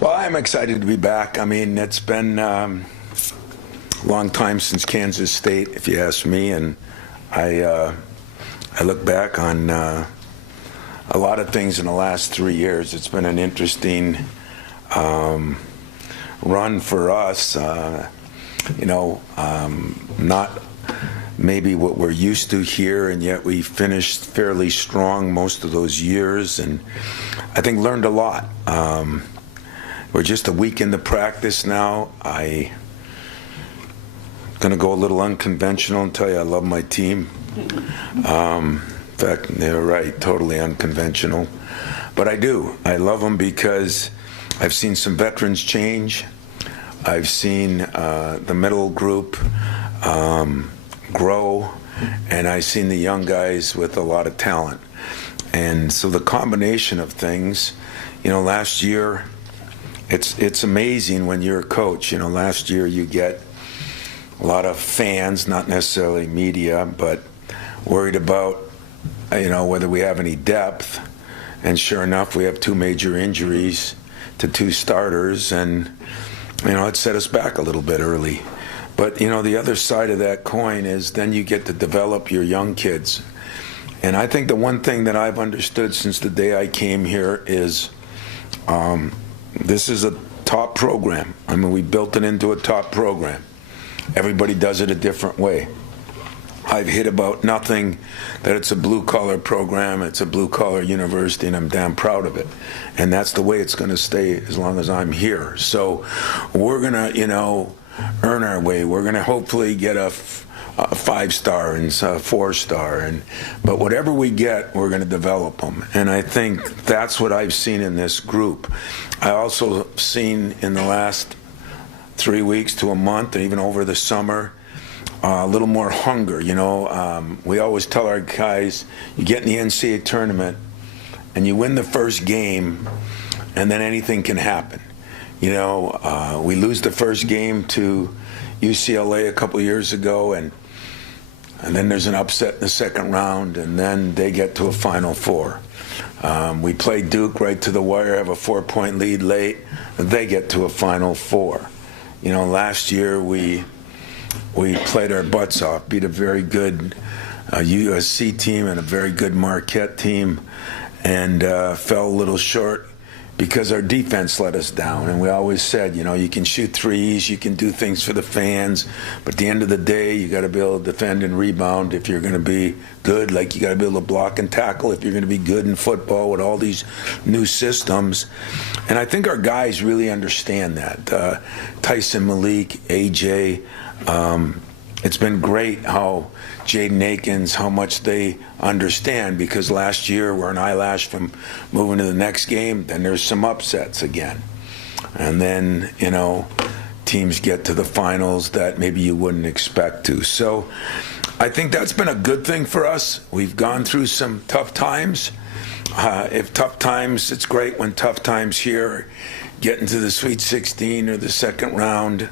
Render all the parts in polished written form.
Well, I'm excited to be back. I mean, it's been a long time since Kansas State, if you ask me, and I look back on a lot of things in the last 3 years. It's been an interesting run for us. Not maybe what we're used to here, and yet we finished fairly strong most of those years, and I think learned a lot. We're just a week into practice now. I'm going to go a little unconventional and tell you I love my team. In fact, they're right, totally unconventional. But I do. I love them because I've seen some veterans change. I've seen the middle group grow, and I've seen the young guys with a lot of talent. And so the combination of things, last year, it's amazing when you're a coach. Last year you get a lot of fans, not necessarily media, but worried about, whether we have any depth. And sure enough, we have 2 major injuries to 2 starters, and, it set us back a little bit early. But, the other side of that coin is then you get to develop your young kids. And I think the one thing that I've understood since the day I came here is this is a top program. I mean, we built it into a top program. Everybody does it a different way. I've hit about nothing that it's a blue-collar program, it's a blue-collar university, and I'm damn proud of it. And that's the way it's going to stay as long as I'm here. So we're going to, earn our way. We're going to hopefully get a 5-star and a 4-star, but whatever we get, we're going to develop them. And I think that's what I've seen in this group. I also seen in the last 3 weeks to a month, and even over the summer, a little more hunger. We always tell our guys, you get in the NCAA tournament and you win the first game, and then anything can happen. We lose the first game to UCLA a couple years ago, and then there's an upset in the second round, and then they get to a Final Four. We play Duke right to the wire, have a 4-point lead late, and they get to a Final Four. Last year we played our butts off, beat a very good USC team and a very good Marquette team, and fell a little short because our defense let us down. And we always said, you can shoot threes, you can do things for the fans, but at the end of the day, you got to be able to defend and rebound if you're going to be good. Like, you got to be able to block and tackle if you're going to be good in football with all these new systems. And I think our guys really understand that. Tyson, Malik, AJ, it's been great how Jaden Akins, how much they understand, because last year we're an eyelash from moving to the next game, then there's some upsets again. And then, teams get to the finals that maybe you wouldn't expect to. So I think that's been a good thing for us. We've gone through some tough times. If tough times, it's great when tough times here, get into the Sweet 16 or the second round.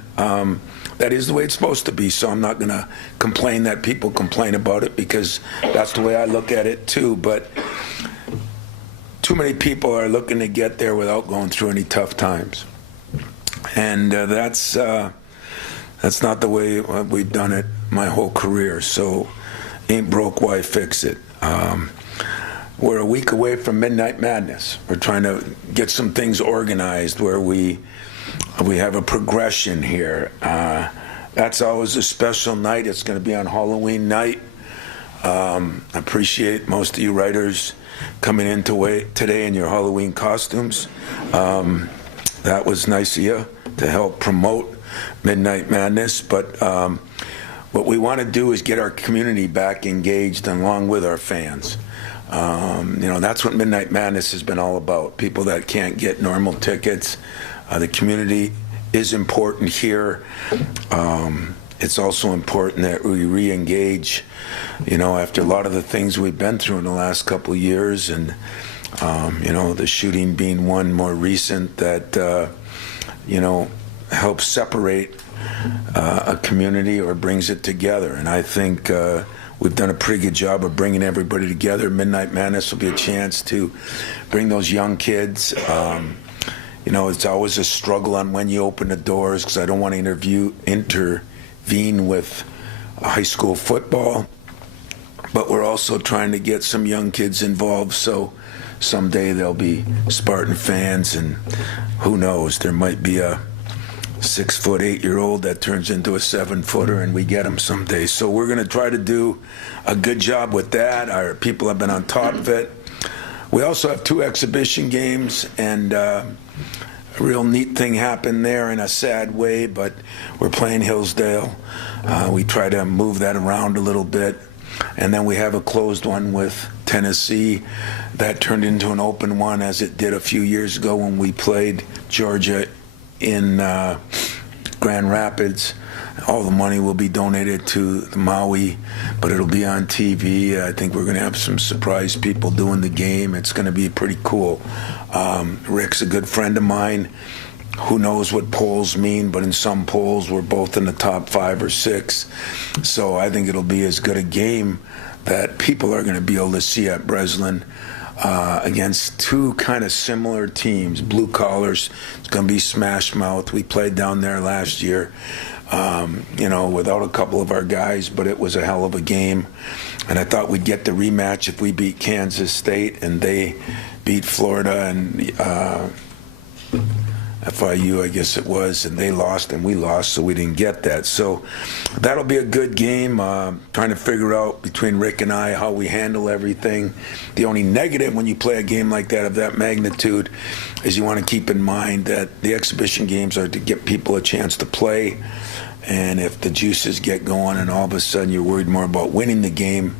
That is the way it's supposed to be, so I'm not going to complain that people complain about it, because that's the way I look at it too. But too many people are looking to get there without going through any tough times. And that's not the way we've done it my whole career. So ain't broke, why fix it? We're a week away from Midnight Madness. We're trying to get some things organized where we have a progression here. That's always a special night. It's going to be on Halloween night. I appreciate most of you writers coming in today in your Halloween costumes. That was nice of you to help promote Midnight Madness. But what we want to do is get our community back engaged along with our fans. That's what Midnight Madness has been all about. People that can't get normal tickets. The community is important here. It's also important that we re-engage, after a lot of the things we've been through in the last couple of years, and, the shooting being one more recent that, helps separate a community or brings it together. And I think we've done a pretty good job of bringing everybody together. Midnight Madness will be a chance to bring those young kids It's always a struggle on when you open the doors because I don't want to intervene with high school football. But we're also trying to get some young kids involved, so someday there'll be Spartan fans, and who knows, there might be a 6', 8-year-old that turns into a 7-footer, and we get them someday. So we're going to try to do a good job with that. Our people have been on top of it. We also have 2 exhibition games, and a real neat thing happened there in a sad way, but we're playing Hillsdale. We try to move that around a little bit. And then we have a closed one with Tennessee that turned into an open one, as it did a few years ago when we played Georgia in Grand Rapids. All the money will be donated to the Maui, but it'll be on TV. I think we're going to have some surprise people doing the game. It's going to be pretty cool. Rick's a good friend of mine. Who knows what polls mean, but in some polls we're both in the top 5 or 6. So I think it'll be as good a game that people are going to be able to see at Breslin against 2 kind of similar teams. Blue collars, it's going to be smash mouth. We played down there last year, without a couple of our guys, but it was a hell of a game. And I thought we'd get the rematch if we beat Kansas State and they beat Florida and FIU, I guess it was, and they lost and we lost, so we didn't get that. So that'll be a good game, trying to figure out between Rick and I how we handle everything. The only negative when you play a game like that of that magnitude is you want to keep in mind that the exhibition games are to get people a chance to play, and if the juices get going and all of a sudden you're worried more about winning the game,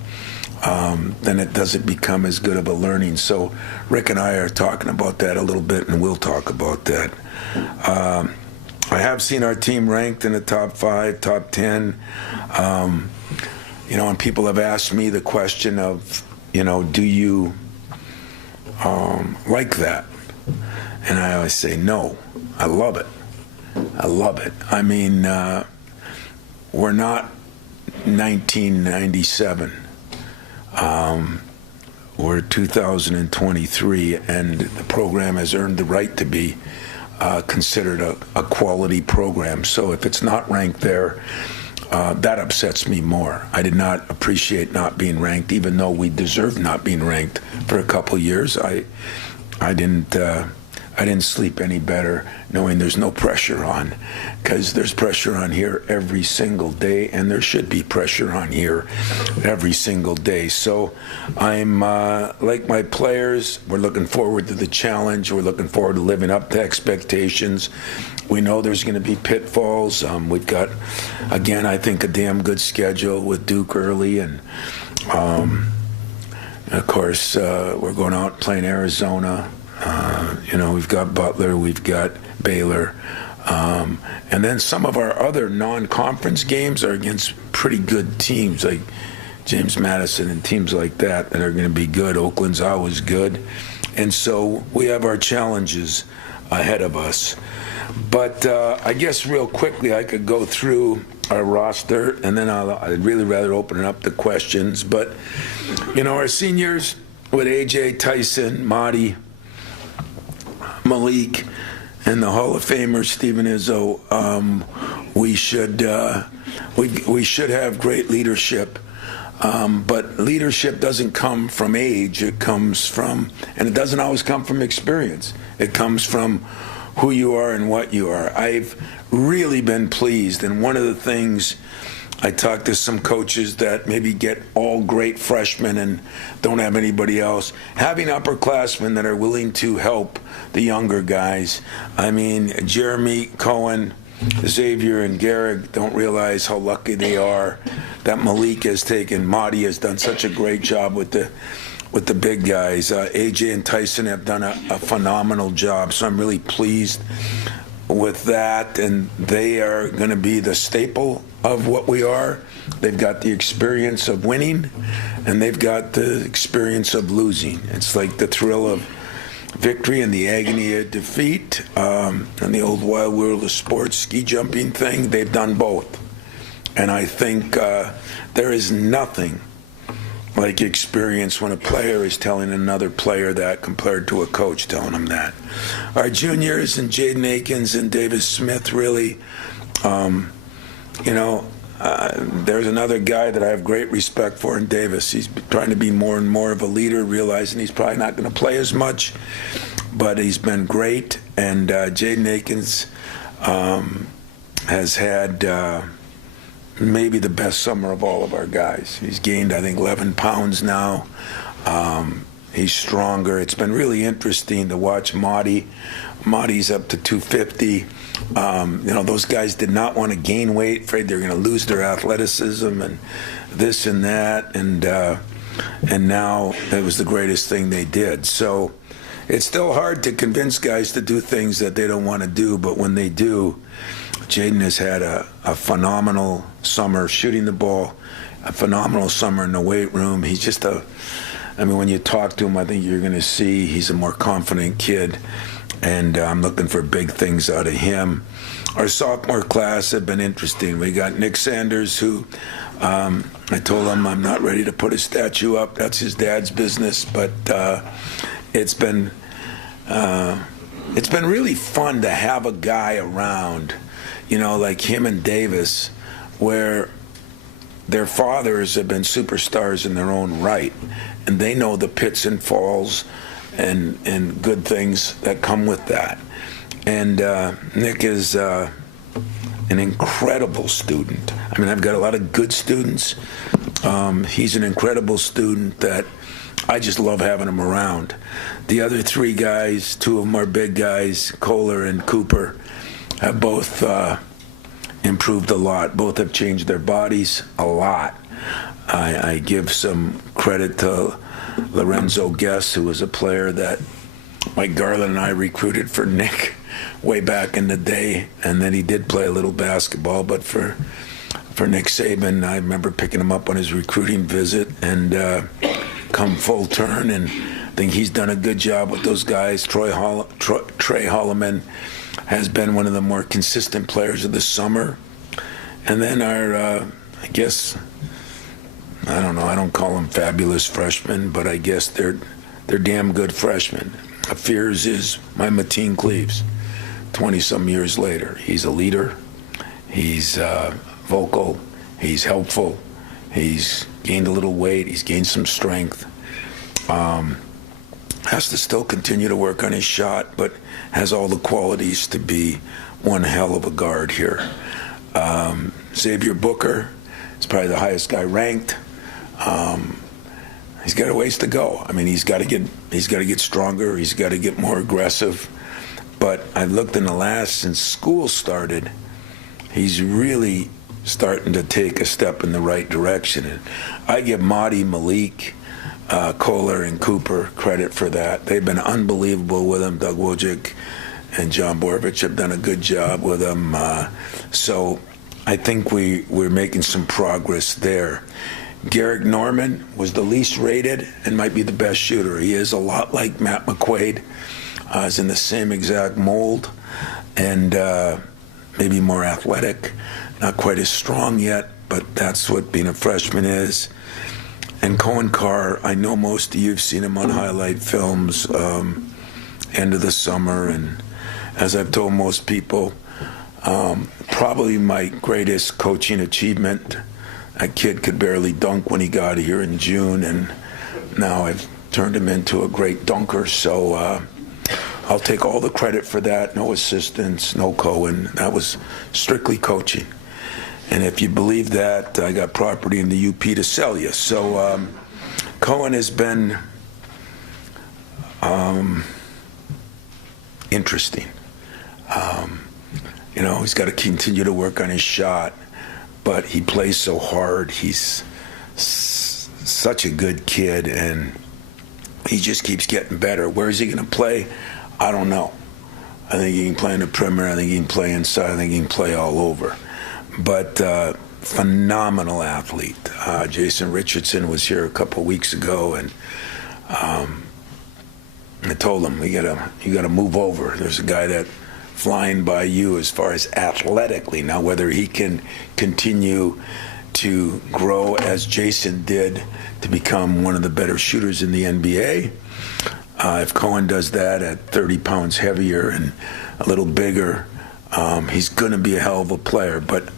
then it doesn't become as good of a learning. So Rick and I are talking about that a little bit, and we'll talk about that. I have seen our team ranked in the top 5, top 10. And people have asked me the question of, do you like that? And I always say, no, I love it. I love it. I mean, we're not 1997. We're 2023, and the program has earned the right to be considered a quality program. So if it's not ranked there, that upsets me more. I did not appreciate not being ranked, even though we deserved not being ranked for a couple years. I didn't sleep any better knowing there's no pressure on, because there's pressure on here every single day, and there should be pressure on here every single day. So I'm like my players, we're looking forward to the challenge. We're looking forward to living up to expectations. We know there's going to be pitfalls. We've got, again, I think a damn good schedule with Duke early, and of course we're going out playing Arizona. We've got Butler, we've got Baylor, and then some of our other non-conference games are against pretty good teams like James Madison and teams like that are going to be good. Oakland's always good, and so we have our challenges ahead of us. But I guess real quickly I could go through our roster, and then I'd really rather open it up to questions. But our seniors with AJ, Tyson, Marty, Malik, and the Hall of Famer Stephen Izzo, we should have great leadership. But leadership doesn't come from age. It comes from, and it doesn't always come from experience. It comes from who you are and what you are. I've really been pleased, and one of the things I talked to some coaches that maybe get all great freshmen and don't have anybody else. Having upperclassmen that are willing to help the younger guys. I mean, Jeremy, Cohen, Xavier, and Garrick don't realize how lucky they are that Malik has taken. Marty has done such a great job with the big guys. AJ and Tyson have done a phenomenal job, so I'm really pleased with that, and they are going to be the staple of what we are. They've got the experience of winning, and they've got the experience of losing. It's like the thrill of victory and the agony of defeat. And the old wild world of sports, ski jumping thing, they've done both. And I think there is nothing like experience when a player is telling another player that compared to a coach telling them that. Our juniors and Jaden Akins and Davis Smith really, there's another guy that I have great respect for in Davis. He's trying to be more and more of a leader, realizing he's probably not going to play as much, but he's been great. And Jaden Akins has had maybe the best summer of all of our guys. He's gained, I think, 11 pounds now. He's stronger. It's been really interesting to watch Marty's up to 250. Those guys did not want to gain weight, afraid they're going to lose their athleticism and this and that. And now it was the greatest thing they did. So it's still hard to convince guys to do things that they don't want to do, but when they do, Jaden has had a phenomenal summer shooting the ball, a phenomenal summer in the weight room. He's just when you talk to him, I think you're going to see he's a more confident kid, and I'm looking for big things out of him. Our sophomore class have been interesting. We got Nick Sanders, who I told him I'm not ready to put his statue up. That's his dad's business, but it's been really fun to have a guy around, like him and Davis, where their fathers have been superstars in their own right, and they know the pits and falls and good things that come with that. And Nick is an incredible student. I've got a lot of good students. He's an incredible student that I just love having him around. The other three guys, two of them are big guys, Kohler and Cooper, have both improved a lot. Both have changed their bodies a lot. I give some credit to Lorenzo Guess, who was a player that Mike Garland and I recruited for Nick way back in the day, and then he did play a little basketball, but for Nick Saban, I remember picking him up on his recruiting visit and come full turn, and I think he's done a good job with those guys. Trey Holloman has been one of the more consistent players of the summer. And then our, I don't call them fabulous freshmen, but I guess they're damn good freshmen. Fears is my Mateen Cleaves, 20-some years later. He's a leader. He's vocal. He's helpful. He's gained a little weight. He's gained some strength. Has to still continue to work on his shot, but has all the qualities to be one hell of a guard here. Xavier Booker is probably the highest guy ranked. He's got a ways to go. He's got to get stronger. He's got to get more aggressive. But I've looked in the last, since school started, he's really starting to take a step in the right direction. And I give Marty, Malik, Kohler, and Cooper credit for that. They've been unbelievable with him. Doug Wojcik and John Borovich have done a good job with him. So I think we're making some progress there. Garrick Norman was the least rated and might be the best shooter. He is a lot like Matt McQuaid. Is in the same exact mold and maybe more athletic. Not quite as strong yet, but that's what being a freshman is. And Cohen Carr, I know most of you have seen him on highlight films end of the summer, and as I've told most people, probably my greatest coaching achievement. That kid could barely dunk when he got here in June, and now I've turned him into a great dunker, so I'll take all the credit for that. No assistants, no Cohen. That was strictly coaching. And if you believe that, I got property in the UP to sell you. So Cohen has been interesting. He's got to continue to work on his shot, but he plays so hard. He's such a good kid, and he just keeps getting better. Where is he going to play? I don't know. I think he can play in the perimeter. I think he can play inside. I think he can play all over. But phenomenal athlete. Jason Richardson was here a couple weeks ago, and I told him, you gotta move over. There's a guy that flying by you as far as athletically. Now, whether he can continue to grow as Jason did to become one of the better shooters in the NBA. If Cohen does that at 30 pounds heavier and a little bigger, he's going to be a hell of a player. But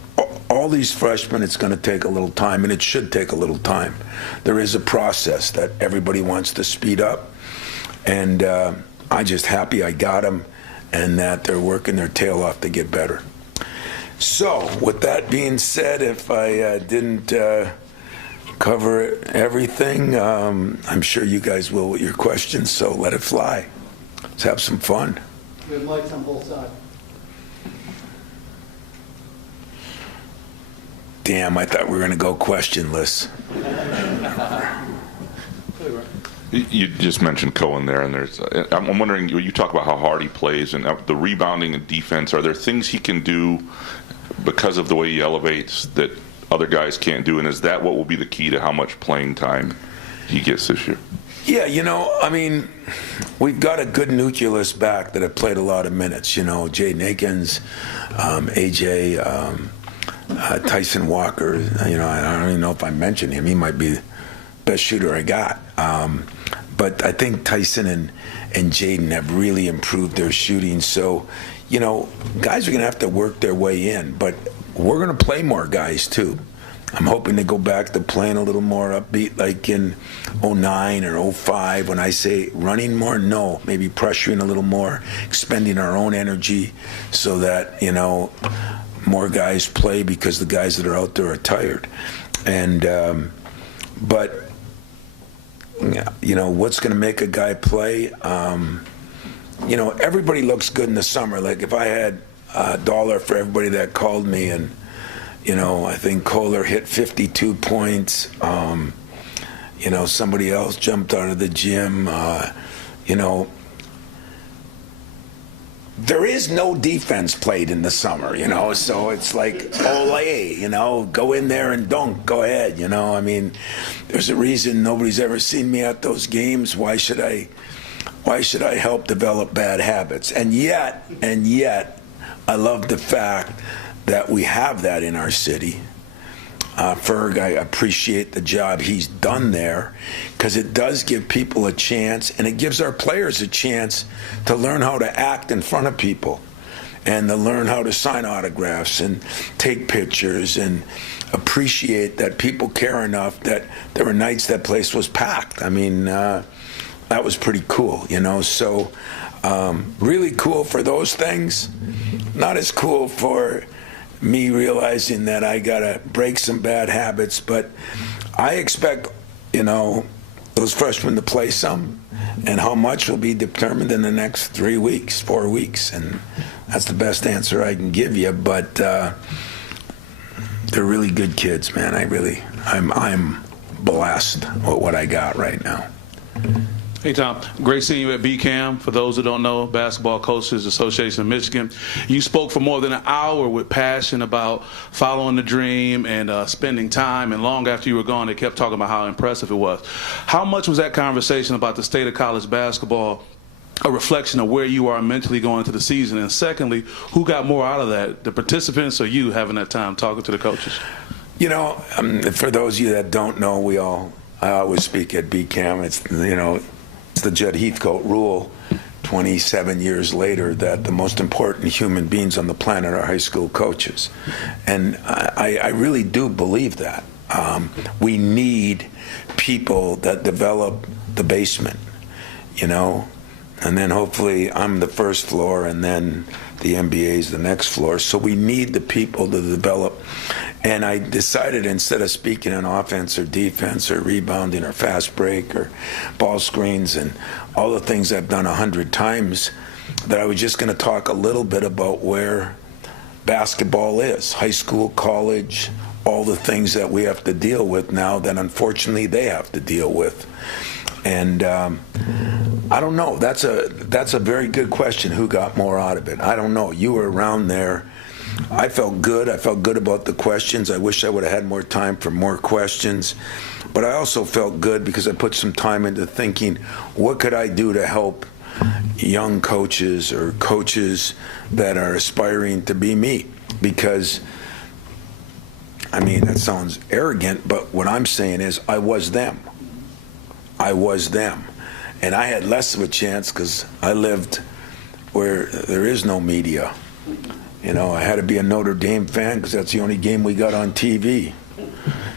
all these freshmen, it's going to take a little time, and it should take a little time. There is a process that everybody wants to speed up, and I'm just happy I got them and that they're working their tail off to get better. So, with that being said, if I didn't cover everything, I'm sure you guys will with your questions, so let it fly. Let's have some fun. We have mics on both sides. Damn, I thought we were going to go questionless. You just mentioned Cohen there, and I'm wondering, you talk about how hard he plays and the rebounding and defense. Are there things he can do because of the way he elevates that other guys can't do? And is that what will be the key to how much playing time he gets this year? Yeah, I mean, we've got a good nucleus back that have played a lot of minutes. Jaden Akins, AJ, Tyson Walker. I don't even know if I mentioned him. He might be the best shooter I got. But I think Tyson and Jaden have really improved their shooting. So, guys are going to have to work their way in. But we're going to play more guys, too. I'm hoping to go back to playing a little more upbeat like in 09 or 05. When I say running more, no, maybe pressuring a little more, expending our own energy so that, more guys play because the guys that are out there are tired. And, but, what's going to make a guy play? Everybody looks good in the summer. Like if I had $1 for everybody that called me and, I think Kohler hit 52 points. Somebody else jumped out of the gym. There is no defense played in the summer, so it's like, ole, go in there and dunk, go ahead, I mean, there's a reason nobody's ever seen me at those games. Why should I help develop bad habits? And yet, I love the fact that we have that in our city. Ferg, I appreciate the job he's done there because it does give people a chance, and it gives our players a chance to learn how to act in front of people and to learn how to sign autographs and take pictures and appreciate that people care enough that there were nights that place was packed. I mean, that was pretty cool, so really cool for those things. Not as cool for me realizing that I got to break some bad habits, but I expect, those freshmen to play some, and how much will be determined in the next 3 weeks, 4 weeks, and that's the best answer I can give you, but they're really good kids, man. I'm blessed with what I got right now. Hey, Tom. Great seeing you at BCAM. For those who don't know, Basketball Coaches Association of Michigan. You spoke for more than an hour with passion about following the dream and spending time. And long after you were gone, they kept talking about how impressive it was. How much was that conversation about the state of college basketball a reflection of where you are mentally going into the season? And secondly, who got more out of that, the participants or you having that time talking to the coaches? For those of you that don't know, I always speak at BCAM. It's the Judd Heathcote rule 27 years later that the most important human beings on the planet are high school coaches. And I really do believe that. We need people that develop the basement, and then hopefully I'm the first floor and then the NBA is the next floor. So we need the people to develop. And I decided instead of speaking on offense or defense or rebounding or fast break or ball screens and all the things I've done 100 times, that I was just going to talk a little bit about where basketball is, high school, college, all the things that we have to deal with now that unfortunately they have to deal with. And I don't know. That's a very good question. Who got more out of it? I don't know. You were around there. I felt good. I felt good about the questions. I wish I would have had more time for more questions. But I also felt good because I put some time into thinking, what could I do to help young coaches or coaches that are aspiring to be me? Because I mean, that sounds arrogant, but what I'm saying is I was them. I was them. And I had less of a chance because I lived where there is no media. You know, I had to be a Notre Dame fan because that's the only game we got on TV.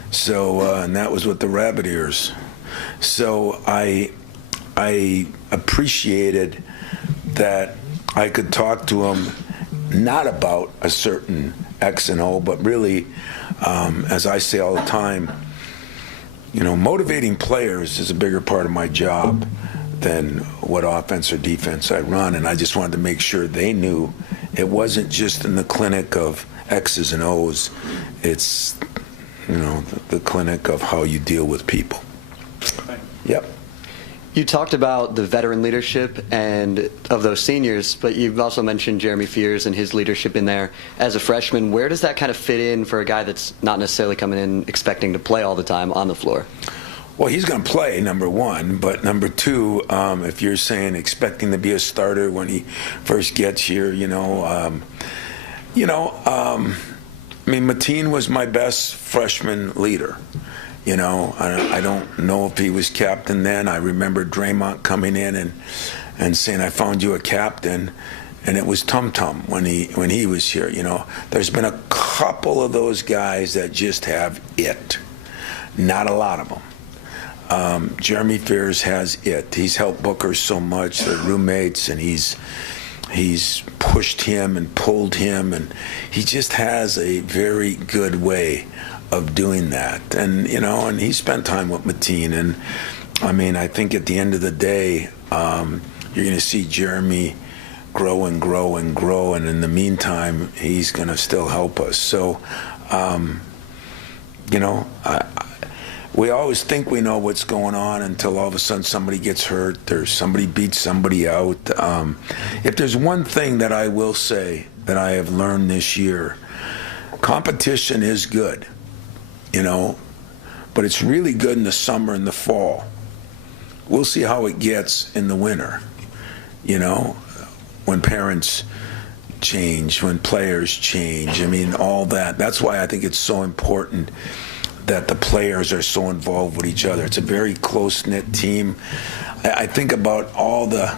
So, and that was with the Rabbit Ears. So I appreciated that I could talk to him not about a certain X and O, but really, as I say all the time, you know, motivating players is a bigger part of my job than what offense or defense I run. And I just wanted to make sure they knew it wasn't just in the clinic of X's and O's. It's, you know, the clinic of how you deal with people. Yep. You talked about the veteran leadership and of those seniors, but you've also mentioned Jeremy Fears and his leadership in there as a freshman. Where does that kind of fit in for a guy that's not necessarily coming in expecting to play all the time on the floor? Well, he's going to play, number one. But number two, if you're saying expecting to be a starter when he first gets here, I mean, Mateen was my best freshman leader. You know, I don't know if he was captain then. I remember Draymond coming in and saying, "I found you a captain," and it was Tum Tum when he was here. You know, there's been a couple of those guys that just have it. Not a lot of them. Jeremy Fears has it. He's helped Booker so much. They're roommates, and he's pushed him and pulled him, and he just has a very good way of doing that. And and he spent time with Mateen, and I mean, I think at the end of the day, you're going to see Jeremy grow and grow and grow, and in the meantime, he's going to still help us. So, we always think we know what's going on until all of a sudden somebody gets hurt or somebody beats somebody out. If there's one thing that I will say that I have learned this year, competition is good, but it's really good in the summer and the fall. We'll see how it gets in the winter, when parents change, when players change. I mean, all that. That's why I think it's so important that the players are so involved with each other. It's a very close-knit team. I think about all the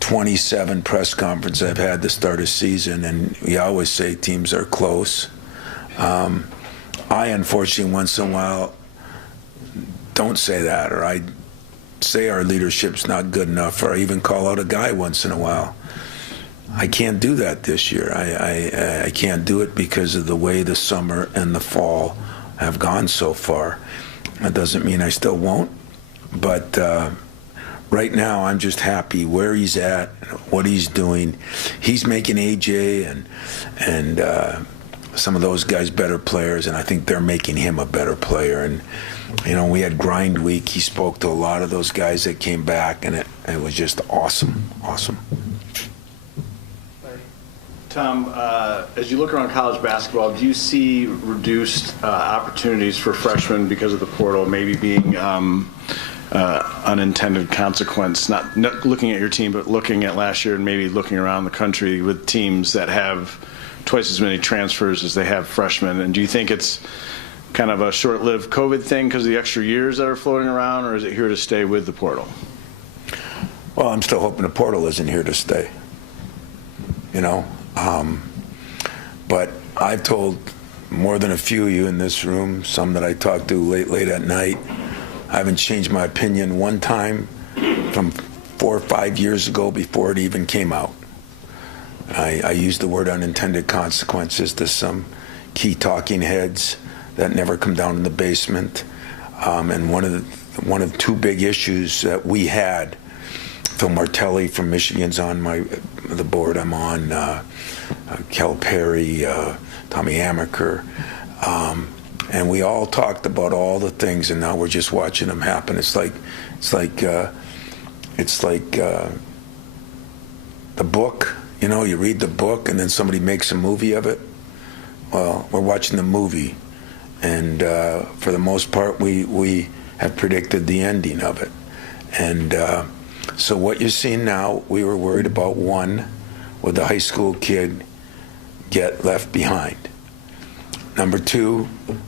27 press conferences I've had to start a season, and we always say teams are close. I, unfortunately, once in a while don't say that, or I say our leadership's not good enough, or I even call out a guy once in a while. I can't do that this year. I can't do it because of the way the summer and the fall have gone so far. That doesn't mean I still won't, but right now I'm just happy where he's at, what he's doing. He's making AJ and some of those guys better players, and I think they're making him a better player. And we had grind week. He spoke to a lot of those guys that came back, and it was just awesome. Tom, as you look around college basketball, do you see reduced opportunities for freshmen because of the portal, maybe being unintended consequence, not looking at your team, but looking at last year and maybe looking around the country with teams that have twice as many transfers as they have freshmen? And do you think it's kind of a short-lived COVID thing because of the extra years that are floating around, or is it here to stay with the portal? Well, I'm still hoping the portal isn't here to stay, but I've told more than a few of you in this room, some that I talk to late at night, I haven't changed my opinion one time from 4 or 5 years ago before it even came out. I used the word unintended consequences to some key talking heads that never come down in the basement. And one of two big issues that we had, Phil Martelli from Michigan's on the board I'm on, Kel Perry, Tommy Amaker, and we all talked about all the things, and now we're just watching them happen. It's like the book. You read the book, and then somebody makes a movie of it. Well, we're watching the movie, and for the most part, we have predicted the ending of it, and. So what you're seeing now, we were worried about one, would the high school kid get left behind? Number two,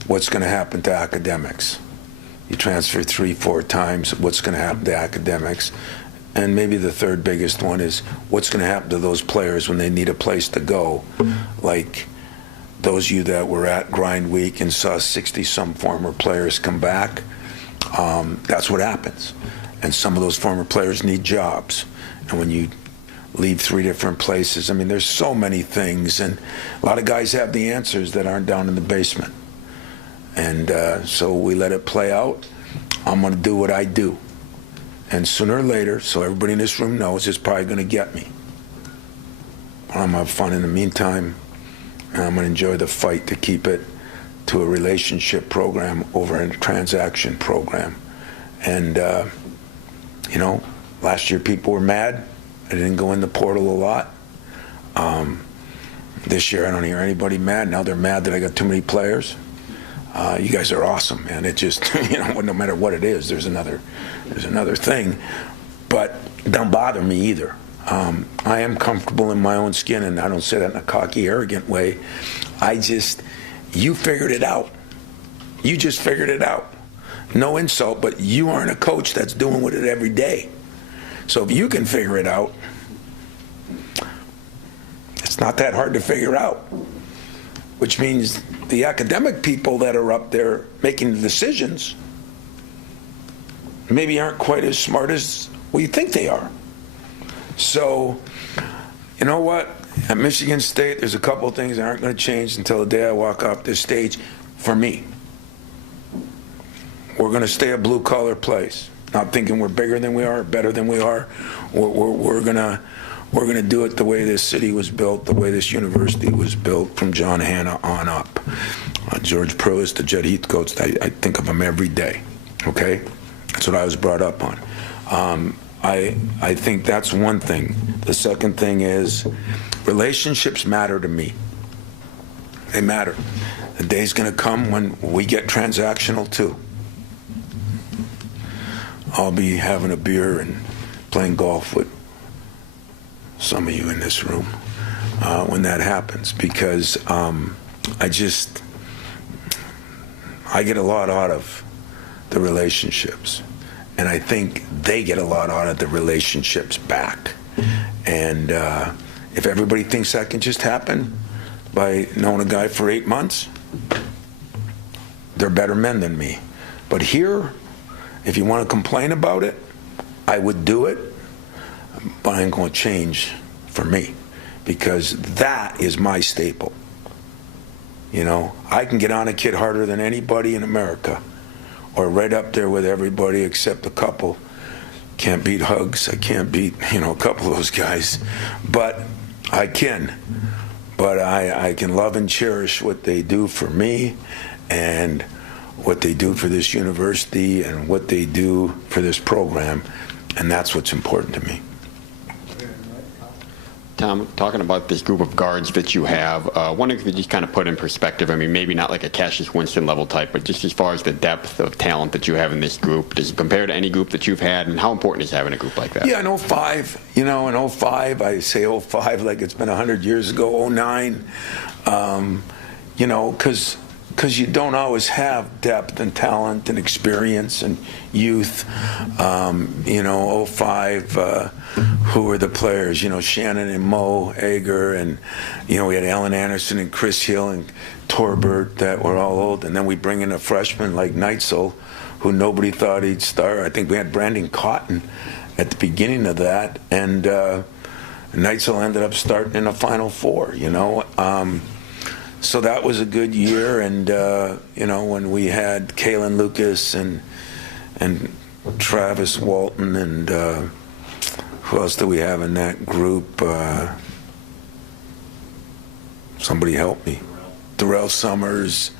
what's going to happen to academics? You transfer 3-4 times, what's going to happen to academics? And maybe the third biggest one is what's going to happen to those players when they need a place to go? Like those of you that were at Grind Week and saw 60-some former players come back, that's what happens. And some of those former players need jobs. And when you leave 3 different places, I mean, there's so many things. And a lot of guys have the answers that aren't down in the basement. And so we let it play out. I'm going to do what I do. And sooner or later, so everybody in this room knows, it's probably going to get me. But I'm going to have fun in the meantime. And I'm going to enjoy the fight to keep it to a relationship program over a transaction program. And, you know, last year people were mad. I didn't go in the portal a lot. This year I don't hear anybody mad. Now they're mad that I got too many players. You guys are awesome, man. It just, you know, no matter what it is, there's another thing. But it don't bother me either. I am comfortable in my own skin, and I don't say that in a cocky, arrogant way. You figured it out. You just figured it out. No insult, but you aren't a coach that's doing with it every day. So if you can figure it out, it's not that hard to figure out. Which means the academic people that are up there making the decisions maybe aren't quite as smart as we think they are. So, you know what? At Michigan State, there's a couple of things that aren't going to change until the day I walk off this stage for me. We're going to stay a blue-collar place. Not thinking we're bigger than we are, better than we are. We're going to do it the way this city was built, the way this university was built, from John Hanna on up. George Pruitt, the Jed Heathcotes, I think of them every day. Okay, that's what I was brought up on. I think that's one thing. The second thing is relationships matter to me. They matter. The day's going to come when we get transactional too. I'll be having a beer and playing golf with some of you in this room when that happens, because I get a lot out of the relationships, and I think they get a lot out of the relationships back. And if everybody thinks that can just happen by knowing a guy for 8 months, they're better men than me. But here, if you want to complain about it, I would do it, but I ain't going to change for me, because that is my staple. You know, I can get on a kid harder than anybody in America, or right up there with everybody except a couple. Can't beat Hugs. I can't beat, you know, a couple of those guys, but I can. But I can love and cherish what they do for me, and what they do for this university, and what they do for this program, and that's what's important to me. Tom, talking about this group of guards that you have, wondering if you could just kind of put in perspective, I mean, maybe not like a Cassius Winston level type, but just as far as the depth of talent that you have in this group, does it compare to any group that you've had, and how important is having a group like that? Yeah, in 05, you know, in 05, I say 05 like it's been 100 years ago, 09, you know, because you don't always have depth and talent and experience and youth. You know, 05, who were the players? You know, Shannon and Mo Ager, and, you know, we had Allen Anderson and Chris Hill and Torbert that were all old. And then we bring in a freshman like Neitzel, who nobody thought he'd start. I think we had Brandon Cotton at the beginning of that. And Neitzel ended up starting in the Final Four, you know. So that was a good year, and you know, when we had Kalen Lucas and Travis Walton, and who else do we have in that group? Somebody help me. Darrell Summers,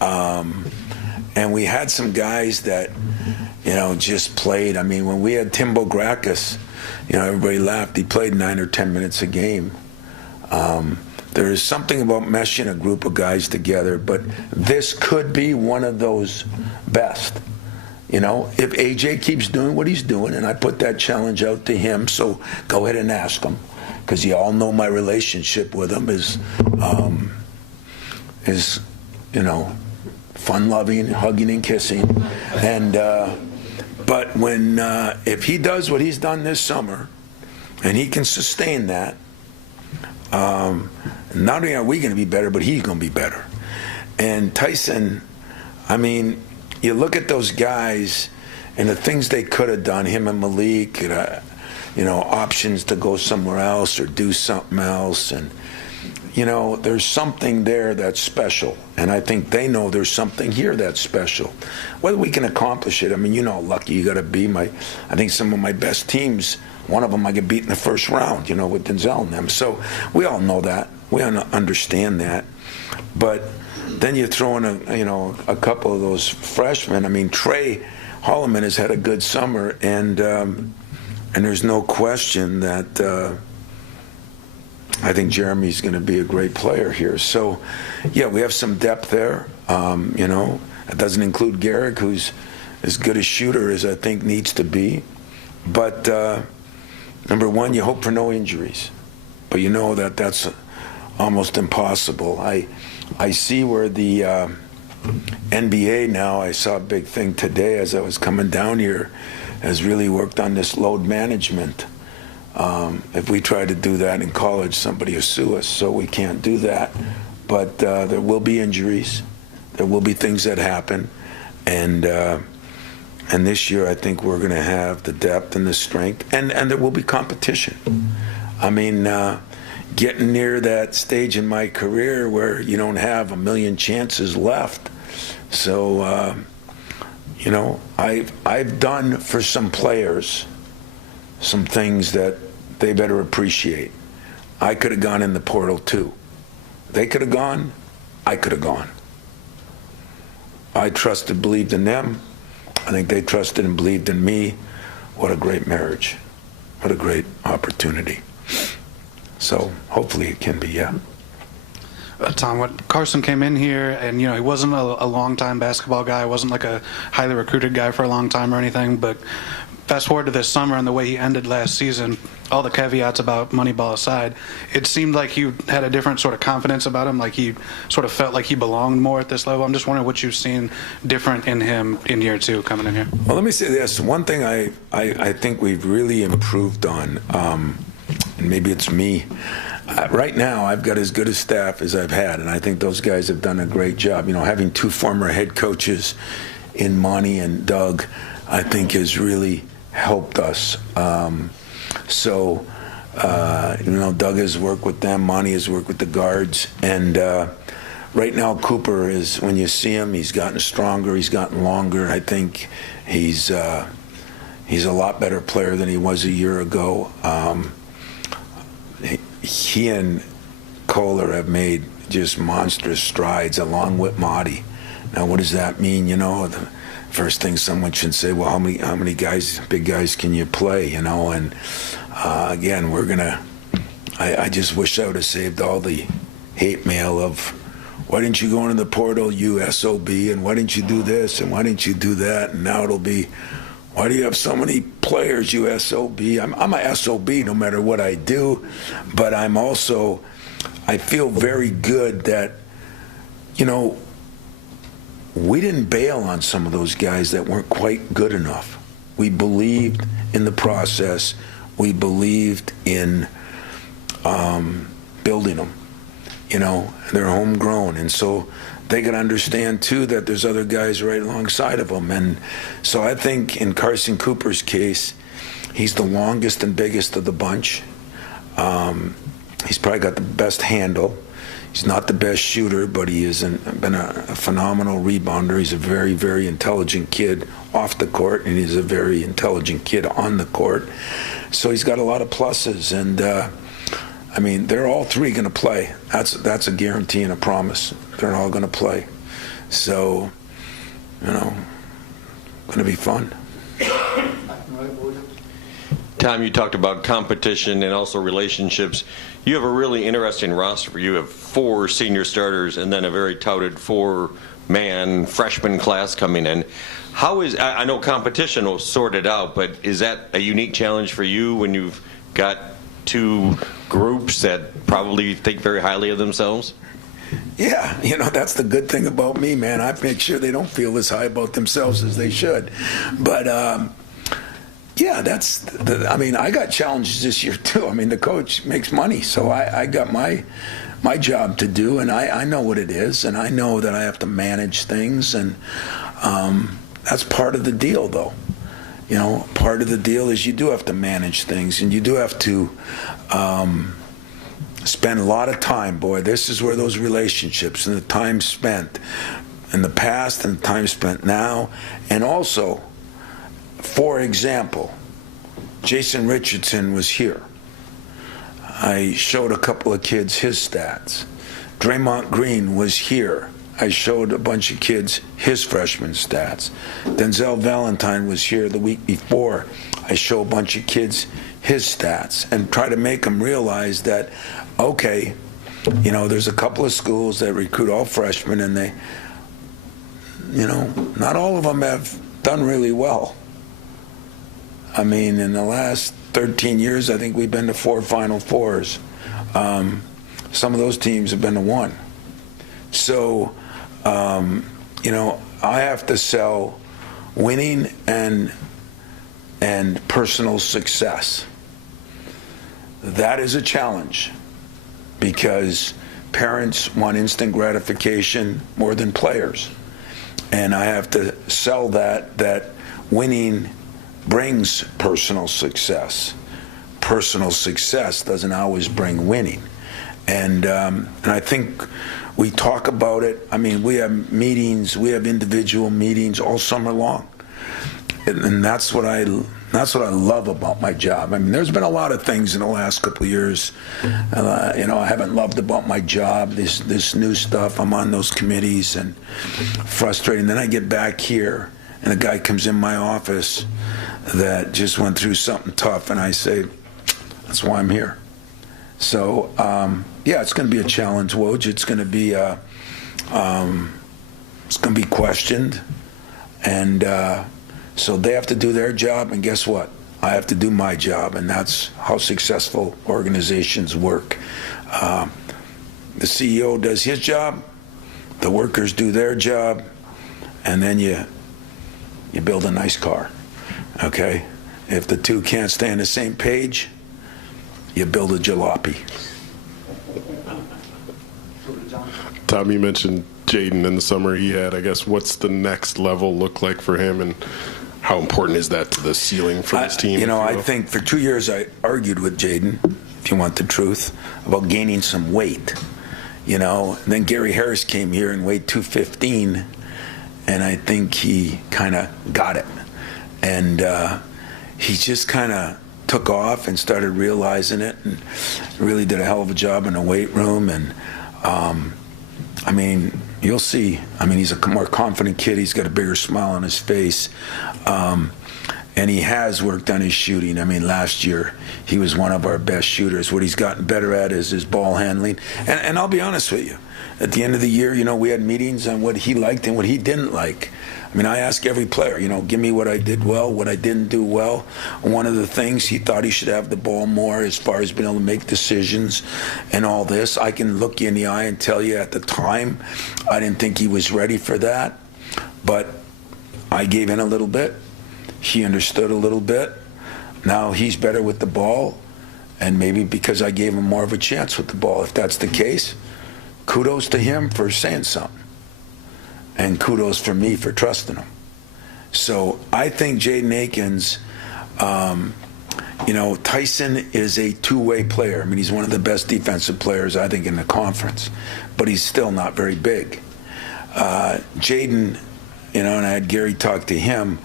and we had some guys that, you know, just played. I mean, when we had Timbo Gracchus, you know, everybody laughed. He played 9 or 10 minutes a game. There is something about meshing a group of guys together, but this could be one of those best. You know, if AJ keeps doing what he's doing, and I put that challenge out to him, so go ahead and ask him, because you all know my relationship with him is fun-loving, hugging and kissing. And but when if he does what he's done this summer, and he can sustain that, not only are we going to be better, but he's going to be better. And Tyson, I mean, you look at those guys and the things they could have done, him and Malik, options to go somewhere else or do something else. And, there's something there that's special. And I think they know there's something here that's special. Whether we can accomplish it, I mean, how lucky you got to be. I think some of my best teams, one of them I get beat in the first round, with Denzel and them. So we all know that. We understand that. But then you throw in a couple of those freshmen. I mean, Trey Holloman has had a good summer, and there's no question that I think Jeremy's going to be a great player here. So, yeah, we have some depth there. It doesn't include Garrick, who's as good a shooter as I think needs to be. But number one, you hope for no injuries, but that's almost impossible. I see where the NBA now, I saw a big thing today as I was coming down here, has really worked on this load management. If we try to do that in college, somebody will sue us, so we can't do that. But there will be injuries. There will be things that happen. And this year I think we're going to have the depth and the strength, and there will be competition. I mean, getting near that stage in my career where you don't have a million chances left. So, I've done for some players some things that they better appreciate. I could have gone in the portal too. They could have gone, I could have gone. I trusted, believed in them. I think they trusted and believed in me. What a great marriage. What a great opportunity. So hopefully it can be, yeah. Tom, when Carson came in here, and he wasn't a long-time basketball guy, wasn't like a highly recruited guy for a long time or anything, but fast forward to this summer and the way he ended last season, all the caveats about Moneyball aside, it seemed like he had a different sort of confidence about him, like he sort of felt like he belonged more at this level. I'm just wondering what you've seen different in him in year two coming in here. Well, let me say this. One thing I think we've really improved on, and maybe it's me, right now I've got as good a staff as I've had, and I think those guys have done a great job. Having two former head coaches in Monty and Doug, I think has really helped us. Doug has worked with them, Monty has worked with the guards, and right now Cooper is, when you see him, he's gotten stronger, he's gotten longer. I think he's a lot better player than he was a year ago. He and Kohler have made just monstrous strides along with Monty. Now, what does that mean? The first thing someone should say, well, how many guys, big guys, can you play? And again, we're gonna. I just wish I would have saved all the hate mail of, why didn't you go into the portal, you SOB, and why didn't you do this, and why didn't you do that? And now it'll be, why do you have so many players, you SOB? I'm a SOB no matter what I do, but I'm also, I feel very good that, we didn't bail on some of those guys that weren't quite good enough. We believed in the process. We believed in building them. They're homegrown, and so they can understand too that there's other guys right alongside of them. And so I think in Carson Cooper's case, he's the longest and biggest of the bunch. He's probably got the best handle. He's not the best shooter, but he has been a phenomenal rebounder. He's a very, very intelligent kid off the court, and he's a very intelligent kid on the court. So he's got a lot of pluses, and they're all three going to play. That's a guarantee and a promise. They're all going to play. So, going to be fun. Tom, you talked about competition and also relationships. You have a really interesting roster. You have 4 senior starters and then a very touted 4-man freshman class coming in. I know competition will sort it out, but is that a unique challenge for you when you've got 2 groups that probably think very highly of themselves? Yeah, that's the good thing about me, man. I make sure they don't feel as high about themselves as they should. But, yeah, I got challenges this year, too. I mean, the coach makes money, so I got my job to do, and I know what it is, and I know that I have to manage things, and that's part of the deal, though. Part of the deal is you do have to manage things, and you do have to spend a lot of time. Boy, this is where those relationships and the time spent in the past and the time spent now, and also, for example, Jason Richardson was here. I showed a couple of kids his stats. Draymond Green was here. I showed a bunch of kids his freshman stats. Denzel Valentine was here the week before. I show a bunch of kids his stats and try to make them realize that, okay, there's a couple of schools that recruit all freshmen, and they, not all of them have done really well. I mean, in the last 13 years, I think we've been to 4 Final Fours. Some of those teams have been to 1. So, I have to sell winning and personal success. That is a challenge because parents want instant gratification more than players. And I have to sell that winning brings personal success. Personal success doesn't always bring winning. And I think we talk about it. I mean, we have meetings, we have individual meetings all summer long. And that's what I love about my job. I mean, there's been a lot of things in the last couple of years, I haven't loved about my job, this new stuff. I'm on those committees and frustrating. Then I get back here and a guy comes in my office that just went through something tough, and I say, that's why I'm here. So, yeah, it's going to be a challenge, Woj. It's going to be questioned, and so they have to do their job, and guess what? I have to do my job, and that's how successful organizations work. The CEO does his job, the workers do their job, and then you build a nice car, okay? If the two can't stay on the same page, you build a jalopy. Tom, you mentioned Jaden in the summer he had. I guess what's the next level look like for him, and how important is that to the ceiling for this team? I think for 2 years I argued with Jaden, if you want the truth, about gaining some weight. And then Gary Harris came here and weighed 215, and I think he kind of got it. And he just kind of took off and started realizing it, and really did a hell of a job in the weight room. And I mean, you'll see. I mean, he's a more confident kid. He's got a bigger smile on his face, and he has worked on his shooting. I mean, last year he was one of our best shooters. What he's gotten better at is his ball handling. And I'll be honest with you, at the end of the year, we had meetings on what he liked and what he didn't like. I mean, I ask every player, give me what I did well, what I didn't do well. One of the things, he thought he should have the ball more as far as being able to make decisions and all this. I can look you in the eye and tell you at the time, I didn't think he was ready for that. But I gave in a little bit. He understood a little bit. Now he's better with the ball, and maybe because I gave him more of a chance with the ball. If that's the case, kudos to him for saying something. And kudos for me for trusting him. So I think Jaden Akins, Tyson is a two-way player. I mean, he's one of the best defensive players, I think, in the conference. But he's still not very big. Jaden, and I had Gary talk to him.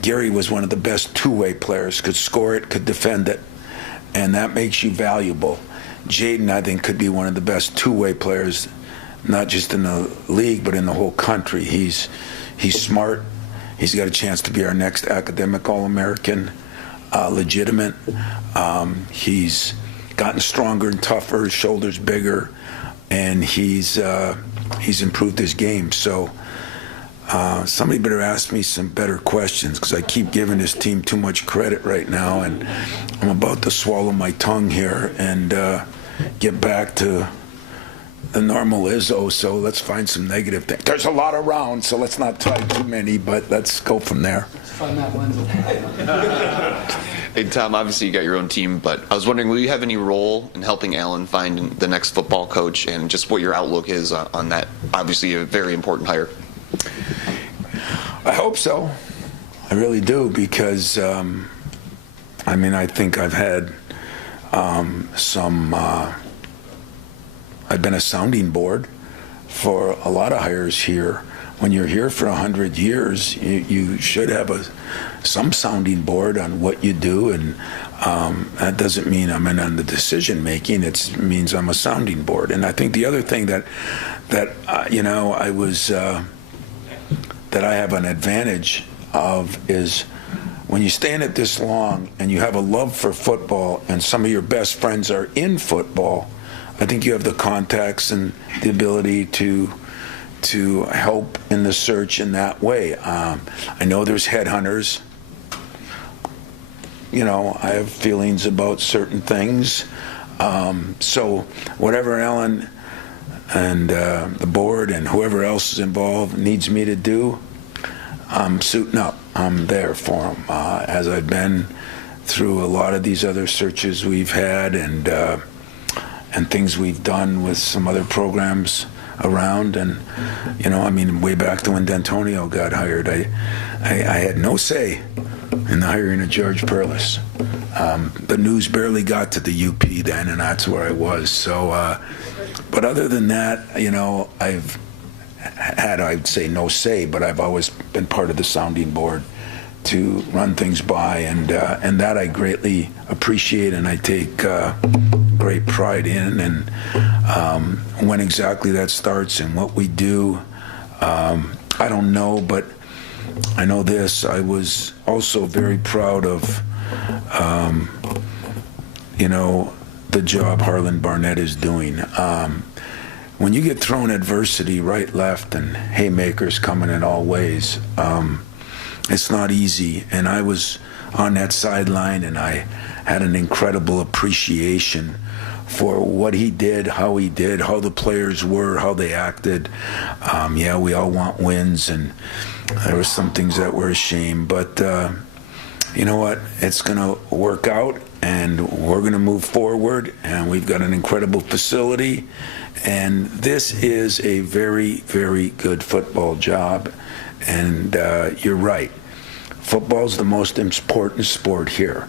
Gary was one of the best two-way players, could score it, could defend it, and that makes you valuable. Jaden, I think, could be one of the best two-way players, not just in the league, but in the whole country. He's smart. He's got a chance to be our next academic All-American, legitimate. He's gotten stronger and tougher, his shoulders bigger, and he's improved his game. So somebody better ask me some better questions, because I keep giving this team too much credit right now, and I'm about to swallow my tongue here and get back to the normal Izzo, so let's find some negative things. There's a lot around, so let's not try too many, but let's go from there. Let's find that Wenzel. Hey, Tom, obviously you got your own team, but I was wondering, will you have any role in helping Allen find the next football coach, and just what your outlook is on that, obviously a very important hire? I hope so. I really do, because, I think I've had I've been a sounding board for a lot of hires here. When you're here for 100 years, you should have some sounding board on what you do, and that doesn't mean I'm in on the decision making. It means I'm a sounding board. And I think the other thing that I have an advantage of is when you stay in it this long and you have a love for football, and some of your best friends are in football, I think you have the contacts and the ability to help in the search in that way. I know there's headhunters. I have feelings about certain things. So whatever Ellen and the board and whoever else is involved needs me to do, I'm suiting up. I'm there for them, as I've been through a lot of these other searches we've had, and things we've done with some other programs around. And way back to when D'Antonio got hired, I had no say in the hiring of George Perlis. The news barely got to the UP then, and that's where I was. So, but other than that, I've had, I'd say, no say, but I've always been part of the sounding board to run things by, and that I greatly appreciate, and I take great pride in. And when exactly that starts and what we do, I don't know, but I know this. I was also very proud of, the job Harlan Barnett is doing. When you get thrown adversity right, left, and haymakers coming in all ways, it's not easy. And I was on that sideline, and I had an incredible appreciation for what he did, how the players were, how they acted. We all want wins, and there were some things that were a shame. But you know what? It's going to work out, and we're going to move forward, and we've got an incredible facility. And this is a very, very good football job. And you're right. Football's the most important sport here.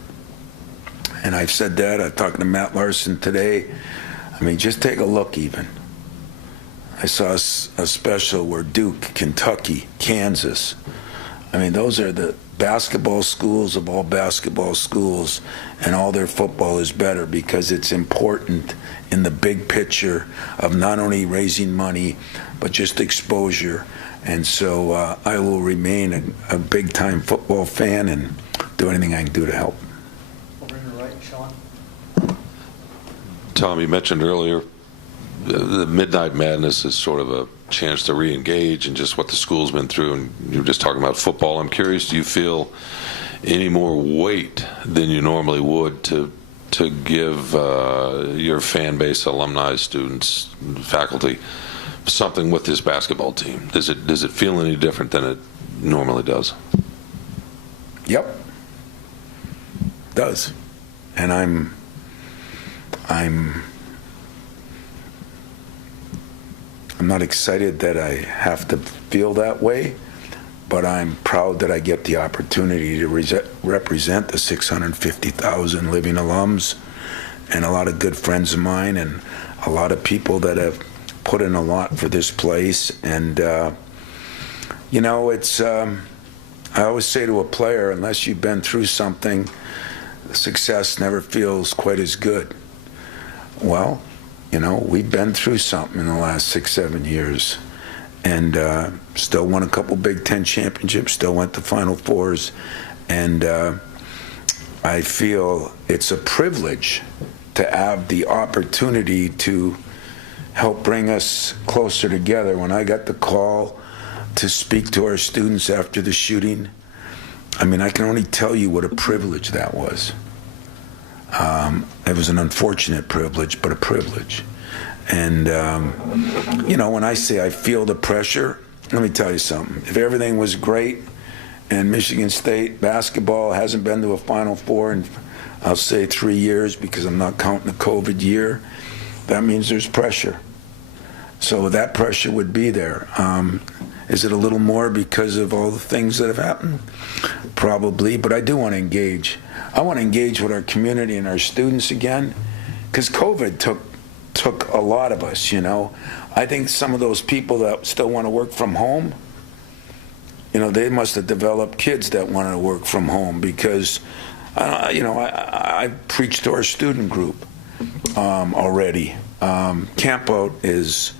And I've said that. I've talked to Matt Larson today. Just take a look even. I saw a special where Duke, Kentucky, Kansas. Those are the basketball schools of all basketball schools, and all their football is better because it's important in the big picture of not only raising money, but just exposure. And so I will remain a big-time football fan and do anything I can do to help. Over to the right, Sean. Tom, you mentioned earlier the Midnight Madness is sort of a chance to re-engage in just what the school's been through, and you were just talking about football. I'm curious, do you feel any more weight than you normally would to give your fan base, alumni, students, faculty, something with this basketball team? Does it feel any different than it normally does? Yep, it does. And I'm not excited that I have to feel that way, but I'm proud that I get the opportunity to represent the 650,000 living alums, and a lot of good friends of mine, and a lot of people that have put in a lot for this place. And it's I always say to a player, unless you've been through something, success never feels quite as good. Well, we've been through something in the last 6-7 years, and still won a couple Big Ten championships, still went to Final Fours, and I feel it's a privilege to have the opportunity to help bring us closer together. When I got the call to speak to our students after the shooting, I can only tell you what a privilege that was. It was an unfortunate privilege, but a privilege. And, when I say I feel the pressure, let me tell you something. If everything was great and Michigan State basketball hasn't been to a Final Four in, I'll say 3 years because I'm not counting the COVID year, that means there's pressure. So that pressure would be there. Is it a little more because of all the things that have happened? Probably, but I do want to engage. I want to engage with our community and our students again, because COVID took a lot of us, I think some of those people that still want to work from home, they must have developed kids that wanted to work from home, because, I preached to our student group already. Camp out is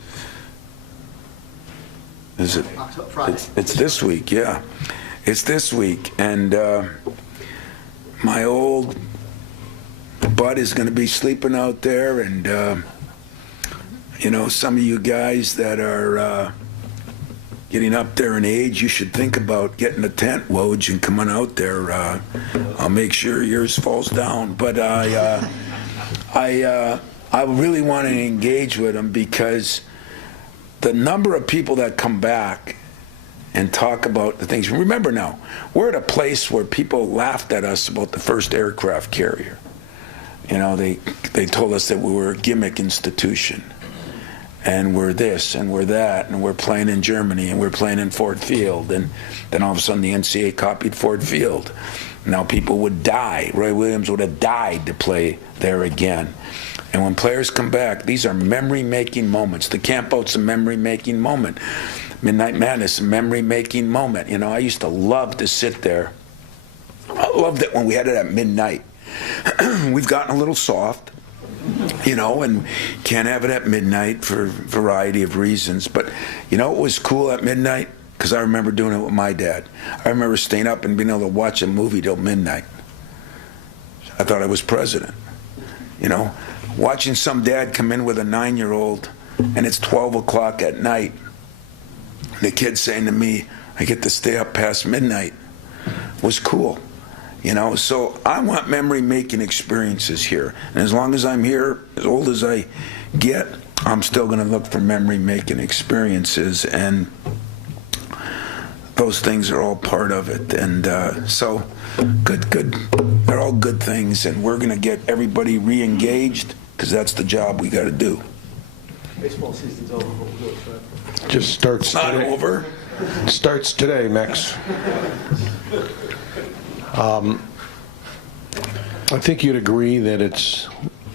it? Friday. It's this week, yeah. It's this week, and my old bud is going to be sleeping out there, and some of you guys that are getting up there in age, you should think about getting a tent, Woj, and coming out there. I'll make sure yours falls down, but I really want to engage with them, because the number of people that come back and talk about the things. Remember now, we're at a place where people laughed at us about the first aircraft carrier. They told us that we were a gimmick institution, and we're this and we're that, and we're playing in Germany and we're playing in Ford Field, and then all of a sudden the NCAA copied Ford Field. Now people would die. Roy Williams would have died to play there again. And when players come back, these are memory-making moments. The camp out's a memory-making moment. Midnight Madness, a memory-making moment. I used to love to sit there. I loved it when we had it at midnight. We've gotten a little soft, and can't have it at midnight for a variety of reasons. But what was cool at midnight? Because I remember doing it with my dad. I remember staying up and being able to watch a movie till midnight. I thought I was president. Watching some dad come in with a 9-year-old, and it's 12 o'clock at night. The kid saying to me, I get to stay up past midnight, was cool. So I want memory-making experiences here. And as long as I'm here, as old as I get, I'm still going to look for memory-making experiences. And those things are all part of it. And so good. They're all good things. And we're going to get everybody re-engaged, because that's the job we got to do. Baseball season's over, but we'll do it, Fred. Just starts It's not today. over. Starts today, Max. I think you'd agree that it's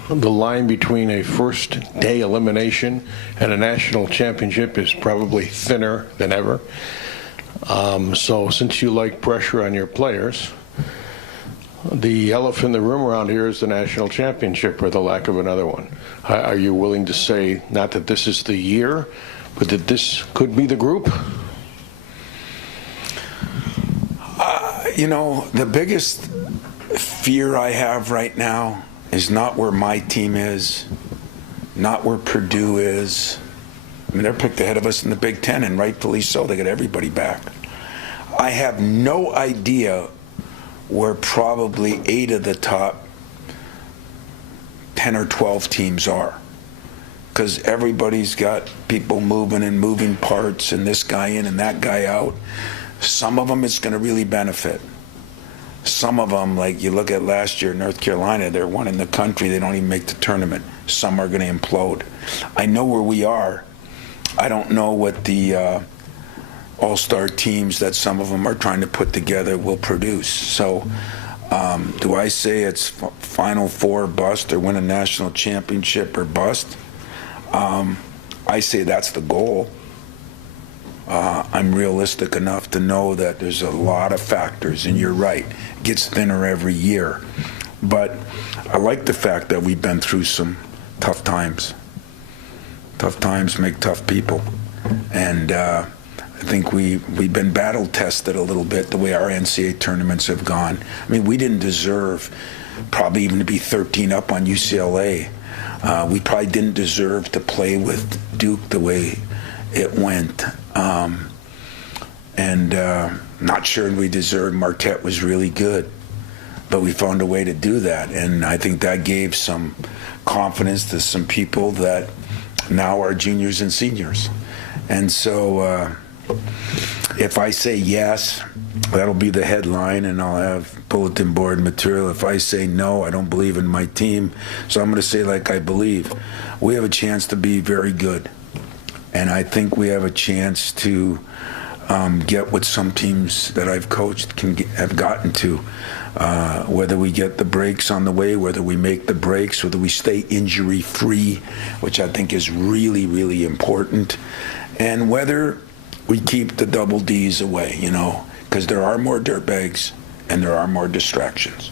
the line between a first-day elimination and a national championship is probably thinner than ever. So since you like pressure on your players, the elephant in the room around here is the national championship, or the lack of another one. Are you willing to say, not that this is the year, but that this could be the group? The biggest fear I have right now is not where my team is, not where Purdue is. I mean, they're picked ahead of us in the Big Ten, and rightfully so. They got everybody back. I have no idea where probably 8 of the top 10 or 12 teams are, because everybody's got people moving and moving parts, and this guy in and that guy out. Some of them it's going to really benefit. Some of them, like you look at last year, North Carolina, they're one in the country. They don't even make the tournament. Some are going to implode. I know where we are. I don't know what the all-star teams that some of them are trying to put together will produce. So do I say it's Final Four bust or win a national championship or bust? I say that's the goal. I'm realistic enough to know that there's a lot of factors, and you're right, it gets thinner every year. But I like the fact that we've been through some tough times. Tough times make tough people. And I think we've been battle tested a little bit the way our NCAA tournaments have gone. I mean, we didn't deserve probably even to be 13 up on UCLA. We probably didn't deserve to play with Duke the way it went. Not sure we deserved. Marquette was really good, but we found a way to do that, and I think that gave some confidence to some people that now our juniors and seniors. And so if I say yes, that'll be the headline, and I'll have bulletin board material. If I say no, I don't believe in my team, so I'm going to say like I believe. We have a chance to be very good, and I think we have a chance to get what some teams that I've coached have gotten to. Whether we get the breaks on the way, whether we make the breaks, whether we stay injury-free, which I think is really, really important, and whether we keep the double Ds away, because there are more dirtbags and there are more distractions.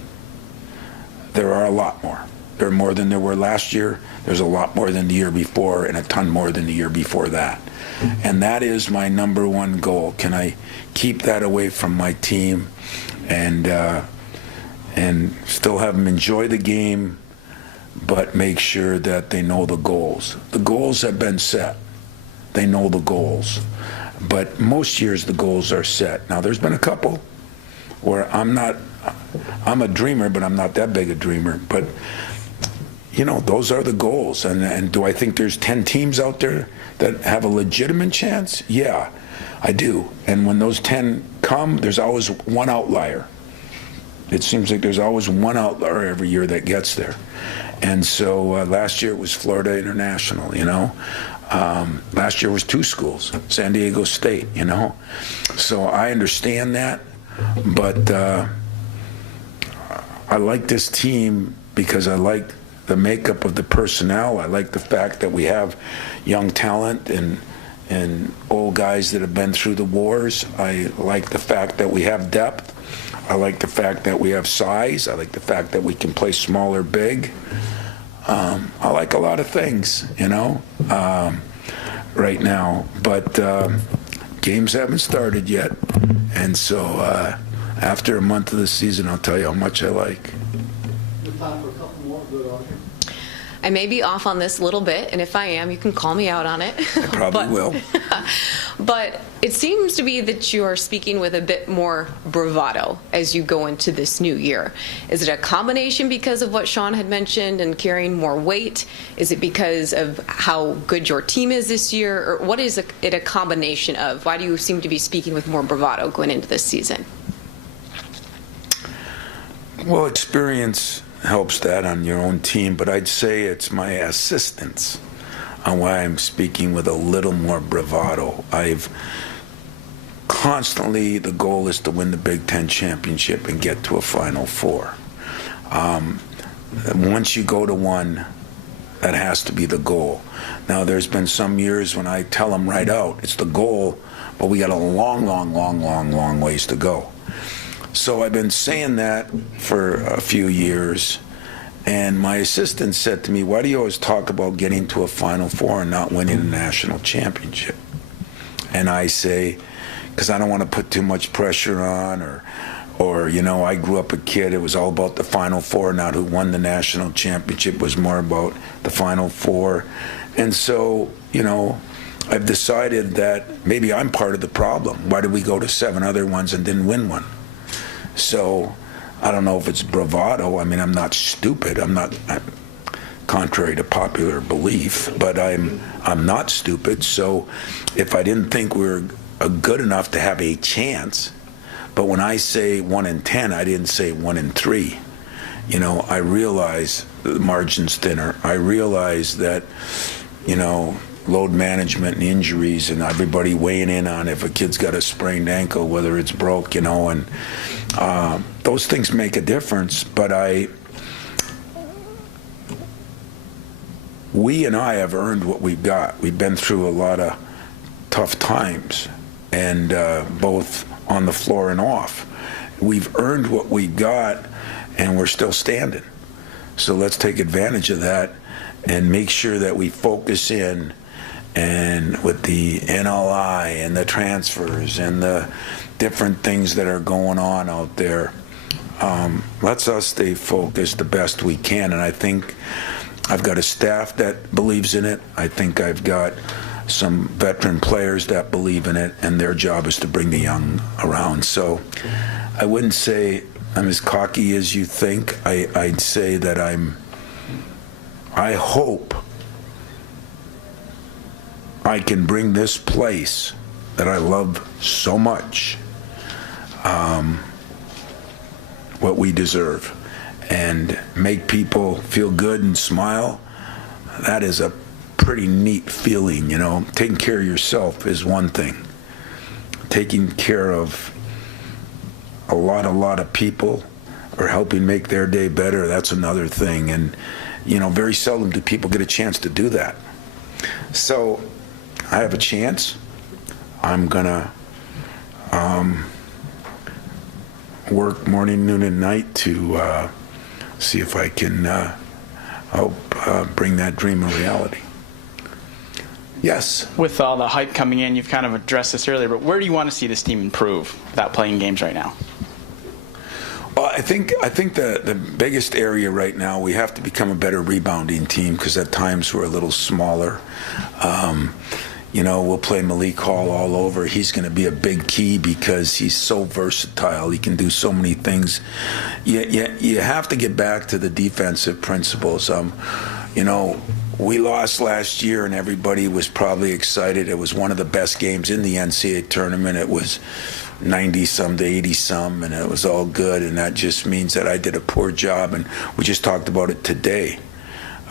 There are a lot more. There are more than there were last year. There's a lot more than the year before, and a ton more than the year before that. And that is my number one goal. Can I keep that away from my team and still have them enjoy the game, but make sure that they know the goals. The goals have been set. They know the goals. But most years the goals are set. Now there's been a couple where I'm a dreamer, but I'm not that big a dreamer. But those are the goals. And do I think there's 10 teams out there that have a legitimate chance? Yeah, I do. And when those 10 come, there's always one outlier. It seems like there's always one outlier every year that gets there. And so last year it was Florida International, last year was 2 schools, San Diego State, So I understand that, but I like this team because I like the makeup of the personnel. I like the fact that we have young talent and old guys that have been through the wars. I like the fact that we have depth. I like the fact that we have size. I like the fact that we can play small or big. I like a lot of things, right now. But games haven't started yet. And so after a month of the season, I'll tell you how much I like. We've time for a couple more. Good, Audrey. I may be off on this a little bit, and if I am, you can call me out on it. I probably will. But it seems to be that you are speaking with a bit more bravado as you go into this new year. Is it a combination because of what Sean had mentioned and carrying more weight? Is it because of how good your team is this year? Or what is it a combination of? Why do you seem to be speaking with more bravado going into this season? Well, experience helps that on your own team, but I'd say it's my assistants on why I'm speaking with a little more bravado. Constantly, the goal is to win the Big Ten championship and get to a Final Four. Once you go to one, that has to be the goal. Now, there's been some years when I tell them right out, it's the goal, but we got a long ways to go. So I've been saying that for a few years, and my assistant said to me, why do you always talk about getting to a Final Four and not winning a national championship? And I say, because I don't want to put too much pressure on, or I grew up a kid, it was all about the Final Four, not who won the national championship, was more about the Final Four. And so, I've decided that maybe I'm part of the problem. Why did we go to 7 other ones and didn't win one? So I don't know if it's bravado. I mean, I'm not stupid. I'm contrary to popular belief, but I'm not stupid. So if I didn't think we were good enough to have a chance, but when I say 1 in 10, I didn't say 1 in 3. I realize the margin's thinner. I realize that, load management and injuries and everybody weighing in on if a kid's got a sprained ankle, whether it's broke, and those things make a difference. But we and I have earned what we've got. We've been through a lot of tough times, and both on the floor and off. We've earned what we got, and we're still standing. So let's take advantage of that and make sure that we focus in, and with the NLI and the transfers and the different things that are going on out there, let's us stay focused the best we can. And I think I've got a staff that believes in it. I think I've got some veteran players that believe in it, and their job is to bring the young around. So I wouldn't say I'm as cocky as you think. I'd say that I hope I can bring this place that I love so much what we deserve and make people feel good and smile, that is a pretty neat feeling, you know. Taking care of yourself is one thing. Taking care of a lot of people or helping make their day better, that's another thing. And, you know, very seldom do people get a chance to do that. So I have a chance. I'm gonna work morning, noon, and night to see if I can help bring that dream a reality. Yes? With all the hype coming in, you've kind of addressed this earlier, but where do you want to see this team improve without playing games right now? Well, I think the biggest area right now, we have to become a better rebounding team because at times we're a little smaller. You know, we'll play Malik Hall all over. He's going to be a big key because he's so versatile. He can do so many things. You have to get back to the defensive principles. You know, we lost last year and everybody was probably excited. It was one of the best games in the NCAA tournament. It was 90-some to 80-some, and it was all good. And that just means that I did a poor job. And we just talked about it today.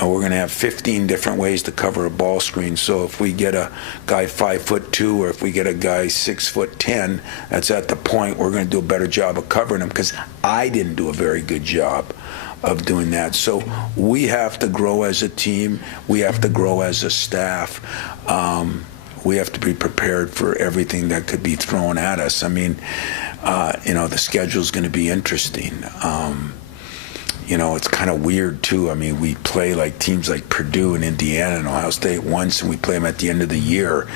We're going to have 15 different ways to cover a ball screen. So if we get a guy 5'2", or if we get a guy 6'10", that's at the point we're going to do a better job of covering them because I didn't do a very good job of doing that. So we have to grow as a team. We have to grow as a staff. We have to be prepared for everything that could be thrown at us. I mean, you know, the schedule's going to be interesting. You know, it's kind of weird, too. I mean, we play like teams like Purdue and Indiana and Ohio State once, and we play them at the end of the year.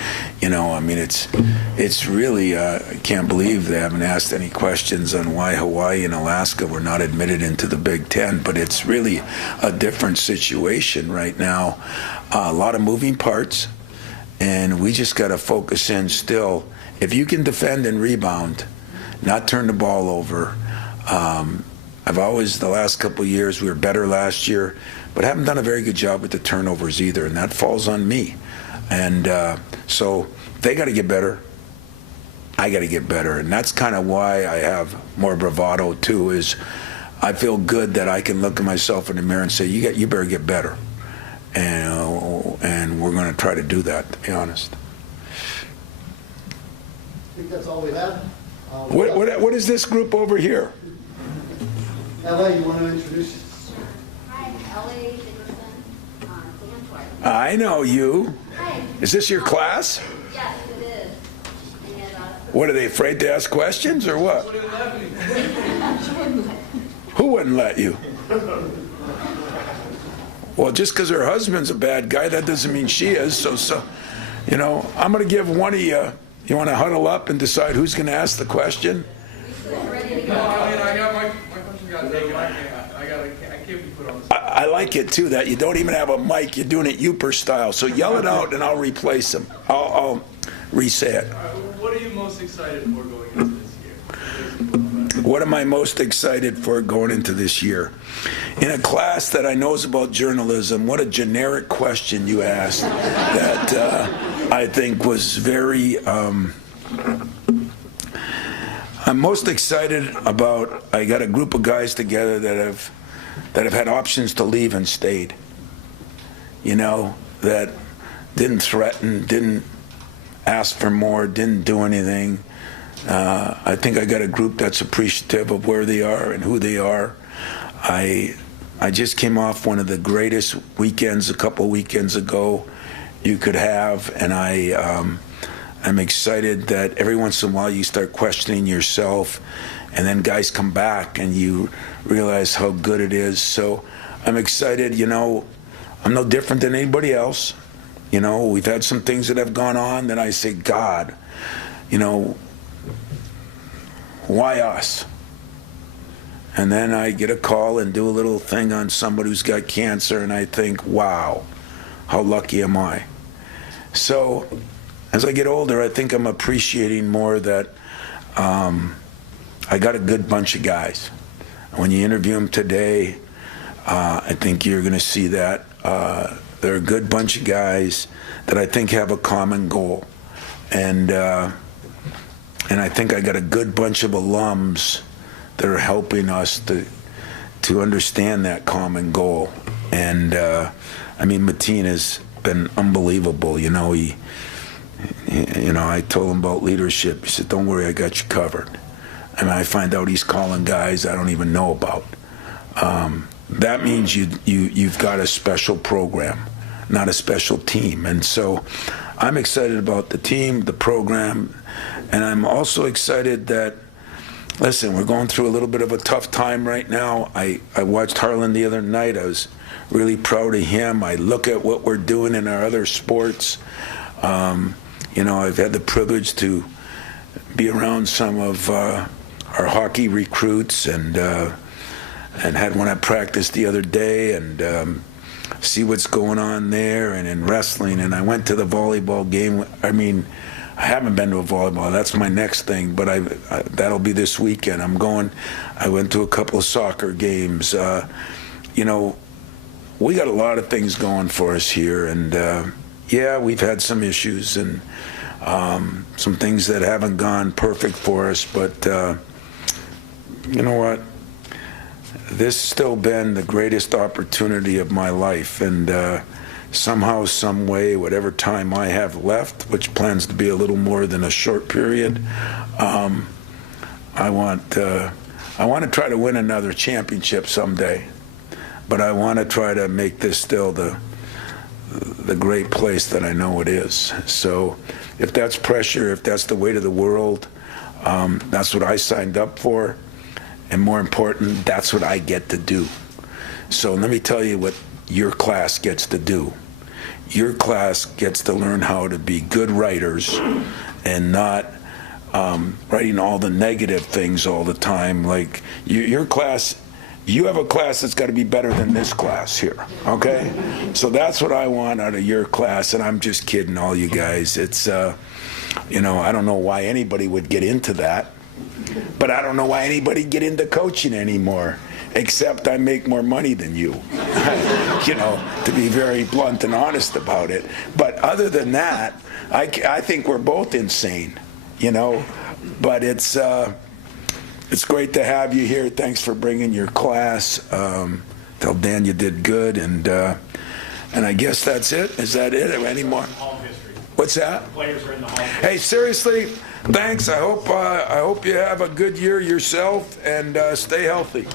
You know, I mean, it's really, I can't believe they haven't asked any questions on why Hawaii and Alaska were not admitted into the Big Ten, but it's really a different situation right now. A lot of moving parts, and we just got to focus in still. If you can defend and rebound, not turn the ball over, I've always, the last couple of years, we were better last year, but haven't done a very good job with the turnovers either, and that falls on me. And so they got to get better. I got to get better, and that's kind of why I have more bravado too. Is I feel good that I can look at myself in the mirror and say, you better get better, and we're going to try to do that. To be honest. I think that's all we have. What is this group over here? LA, you want to introduce yourself? Hi, LA Dickerson, Dan Twice. I know you. Hi. Is this your class? Yes, it is. And, What, are they afraid to ask questions or what? Who wouldn't let you? Well, just because her husband's a bad guy, that doesn't mean she is. So, you know, I'm going to give one of you. You want to huddle up and decide who's going to ask the question? I got my question got taken. I can't be put on the spot. I like it too that you don't even have a mic. You're doing it Uper style. So yell it out and I'll replace them. I'll reset it. What are you most excited for going into this year? What am I most excited for going into this year? In a class that I know is about journalism, what a generic question you asked that I think was very... I'm most excited about, I got a group of guys together that have had options to leave and stayed. You know, that didn't threaten, didn't ask for more, didn't do anything. I think I got a group that's appreciative of where they are and who they are. I just came off one of the greatest weekends a couple weekends ago you could have, and I'm excited that every once in a while you start questioning yourself, and then guys come back and you realize how good it is. So I'm excited. You know, I'm no different than anybody else. You know, we've had some things that have gone on that I say, God, you know, why us? And then I get a call and do a little thing on somebody who's got cancer, and I think, wow, how lucky am I? So as I get older, I think I'm appreciating more that I got a good bunch of guys. When you interview them today, I think you're going to see that They're a good bunch of guys that I think have a common goal. And I think I got a good bunch of alums that are helping us to understand that common goal. And I mean, Mateen has been unbelievable. You know, I told him about leadership. He said, "Don't worry, I got you covered." And I find out he's calling guys I don't even know about. That means you've got a special program, not a special team. And so I'm excited about the team, the program, and I'm also excited that, listen, we're going through a little bit of a tough time right now. I watched Harlan the other night. I was really proud of him. I look at what we're doing in our other sports. You know, I've had the privilege to be around some of our hockey recruits and had one at practice the other day and see what's going on there, and in wrestling. And I went to the volleyball game. I mean, I haven't been to a volleyball. That's my next thing, but that'll be this weekend. I went to a couple of soccer games. You know, we got a lot of things going for us here, and yeah, we've had some issues and some things that haven't gone perfect for us, but you know what? This has still been the greatest opportunity of my life, and somehow, some way, whatever time I have left, which plans to be a little more than a short period, I want to try to win another championship someday, but I want to try to make this still the great place that I know it is. So if that's pressure, if that's the weight of the world, that's what I signed up for. And more important, that's what I get to do. So let me tell you what your class gets to do. Your class gets to learn how to be good writers and not writing all the negative things all the time. Like your class, you have a class that's got to be better than this class here, okay? So that's what I want out of your class, and I'm just kidding all you guys. It's, you know, I don't know why anybody would get into that. But I don't know why anybody get into coaching anymore, except I make more money than you, you know, to be very blunt and honest about it. But other than that, I think we're both insane, you know. But it's great to have you here. Thanks for bringing your class. Tell Dan you did good, and I guess that's it. Is that it? Any more? What's that? Players are in the hall. Hey, seriously, thanks. I hope you have a good year yourself, and stay healthy.